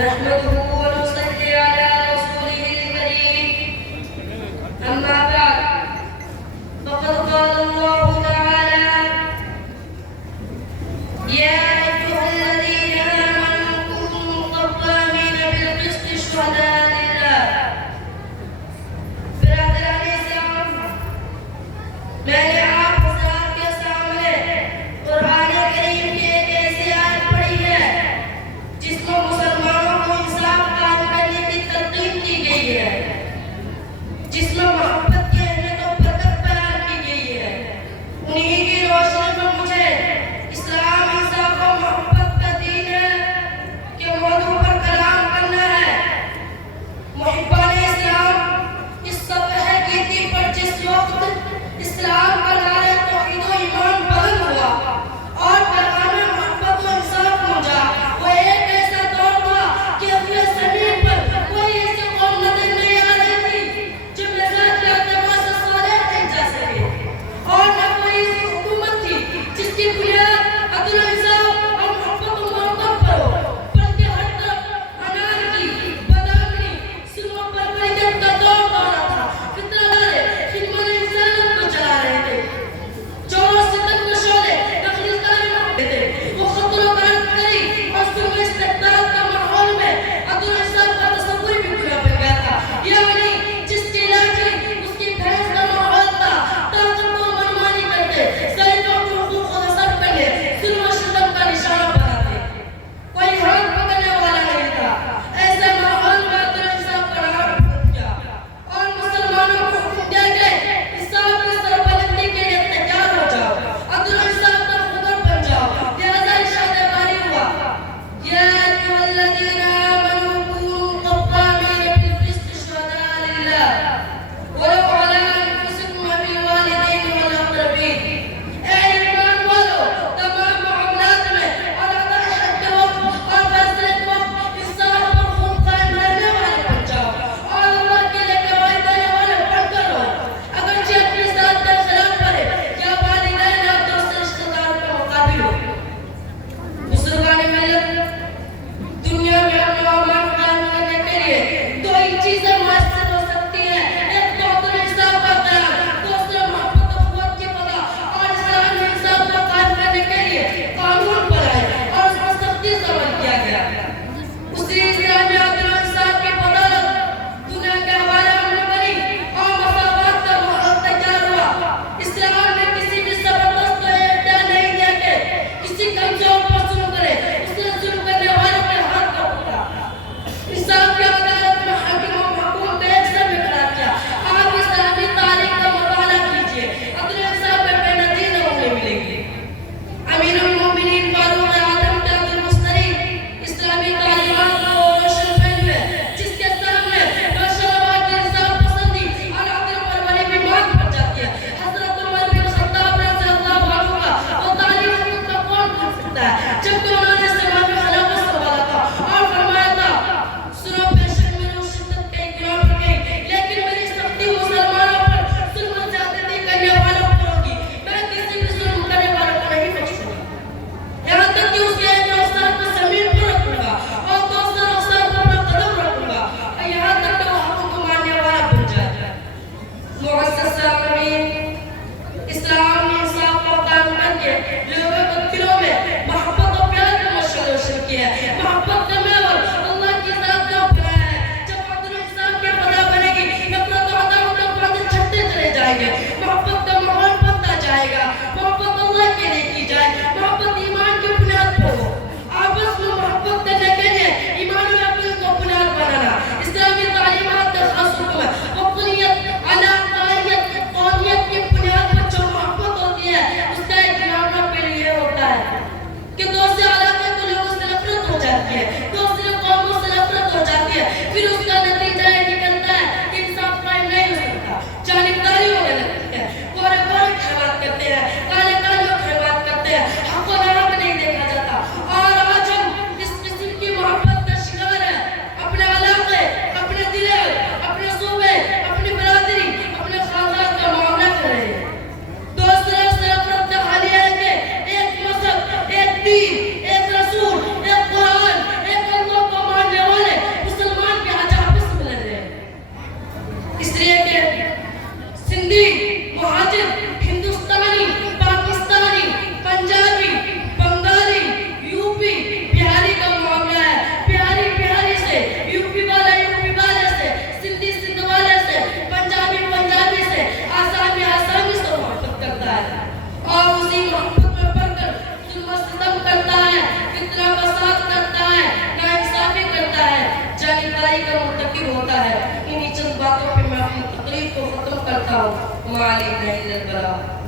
نحمده ونصلي على رسوله الكريم أما بعد فقد قال الله تعالى يا أيها الذين آمنوا كونوا قوامين بالقسط شهداء لله برادران اسلام میں نے آپ حضرات کے سامنے قرآن کریم کی ایک ایسی آیت پڑھی ہے جس کو مسلمانوں کو انصاف قائم کرنے کی تلقین کی گئی ہے، جس میں محبت کی اہمیت و برکت بیان کی گئی ہے۔ انہی کی روشنی میں مجھے اسلام انصاف و محبت کا دین ہے کہ موضوع پر کلام کرنا ہے۔ محبان اسلام، اس صفحہ گیتی پر جس وقت اسلام کا نعرہ توحید و ایمان بلند ہوا اور پیغام محبت و انصاف پہنچا، وہ ایک ایسا دور تھا کہ اپنے زمین پر کوئی ایسی قوم نظر نہیں آ رہی تھی جو مزاج کے اعتبار سے صالح نہیں جا سکے، اور نہ کوئی ایسی حکومت تھی جس کی بنیاد عدل و انصاف اور محبت و محبت پر ہو، بلکہ ہر طرف انارکی، بدامنی، ظلم و بربریت کا دور دورہ تھا۔ فطرت والے خدمت انسانیت کو چلا رہے تھے، چور و ستم کو شعلے تخلیق کاری مانگتے تھے، وہ خطر و برابری اور ظلم و استبداد کا ماحول میں عدل و انصاف کا تصور بھی پورا بن گیا تھا، یعنی جس کی لاٹھی اس کی بھینس کا ماحول تھا، طاقت و منمانی کرتے، ضعیفوں کے حقوق کو نصب کرنے، ظلم و ستم کا نشانہ بناتے، کوئی ہاتھ پکڑنے والا نہیں تھا۔ ایسے ماحول میں عدل و انصاف کا نعرہ بلند کیا اور مسلمانوں کو حکم دیا کہ انصاف کی سربلندی کے لیے تیار ہو جاؤ، عدل و انصاف کا خطر بن جاؤ۔ لہذا ارشاد باری ہوا یا ایھا الذین آمنوا کونوا قوامین بالقسط شہداء للہ ولو علی انفسکم و بالوالدین والاقربین۔ اے ایمان والو، تمام معاملات میں اور ادا حق کے وقت اور فیصلے کے وقت انصاف پر خود قائم رہنے والے بن جاؤ اور اللہ کے لیے گواہی دینے والے بن کر رہو، اگرچہ اپنی ذات کے خلاف کرے یا والدین اور دوسرے رشتہ داروں کے مقابل ہو۔ بزرگان ملت، دنیا میں امن و امان قائم کرنے کے لیے دو ہی چیزیں میسر ہو سکتی ہیں، ایک تو عدل و انصاف کا قیام، دوسرا محبت و قوت کی فلاح۔ اور اسلام میں انصاف کو قائم کرنے کے لیے قانون بنائے اور اس پر سختی سے عمل کیا گیا۔ اسی اسلامی عدل و انصاف کی بدولت دنیا کے حوالے امن بنی اور مساوات کا ماحول تیار ہوا۔ اسلام نے کسی بھی زبردست کو اختیار نہیں دیا کہ کسی کمزور پر ظلم کرے، اس نے ظلم کرنے والوں کے ہاتھ کو پکڑا۔ انصاف کی عدالت میں حاکم و محکوم کو ایک سر میں کھڑا کیا۔ آپ اسلامی تاریخ کا مطالعہ کیجئے، عدل و انصاف میں بے نظیر نمونے ملیں گے۔ امیر المومنین فاروق اعظم کے عدل مستری اسلامی تعلیمات کا وہ روشن پہلو ہے جس کے سامنے بشروا کی انصاف پسندی اور عدل پروری بھی مات پڑ جاتی ہے۔ حضرت عمر بن خطاب رضی اللہ عنہ کا وہ تعلیم خود کا کون بھول سکتا ہے جبکہ انہوں نے سماج میں خلافت سنبھالا تھا اور فرمایا تھا سنو بے شک میں نے شدت کئی گناہ پر کی لیکن میری سختی مسلمانوں پر ظلم و زیادتی کرنے والوں پر ہوگی، میں کسی بھی ظلم کرنے والوں کو نہیں بخشوں گا، یہاں تک کہ اس کے ایک رخسار کو زمین پر رکھوں گا اور دوسرے رخسار پر اپنا قدم رکھوں گا، اور یہاں تک کہ وہ حق کو ماننے والا بن جائے۔ معزز سامعین، اسلام نے انصاف کو قائم کر کے لوگوں کے دلوں میں محبت و پیار کا مشعل روشن کیا ہے۔ محبت کا محور اللہ کی ذات کا بنایا ہے۔ جب عدل و انصاف کی فضا بنے گی، نفرت و عداوت کے پردے چھٹتے چلے جائیں گے، محبت کا ماحول بنتا جائے گا، محبت اللہ کے لیے کی جائے، محبت ایمان کی بنیاد پر ہو۔ آپس میں محبت کرنے کے لیے ایمان و عقل کو بنیاد بنانا اسلامی تعلیمات کا خاص حکم ہے۔ وقلیت، علاقائیت، قومیت کی بنیاد پر جو محبت ختم کرتا ہے، فتنہ فساد کرتا ہے، ناانصافی کرتا ہے، جانبداری کا مرتکب ہوتا ہے۔ انہی چند باتوں پہ میں اپنی تقریر کو ختم کرتا ہوں۔ وما علینا الا البلاغ۔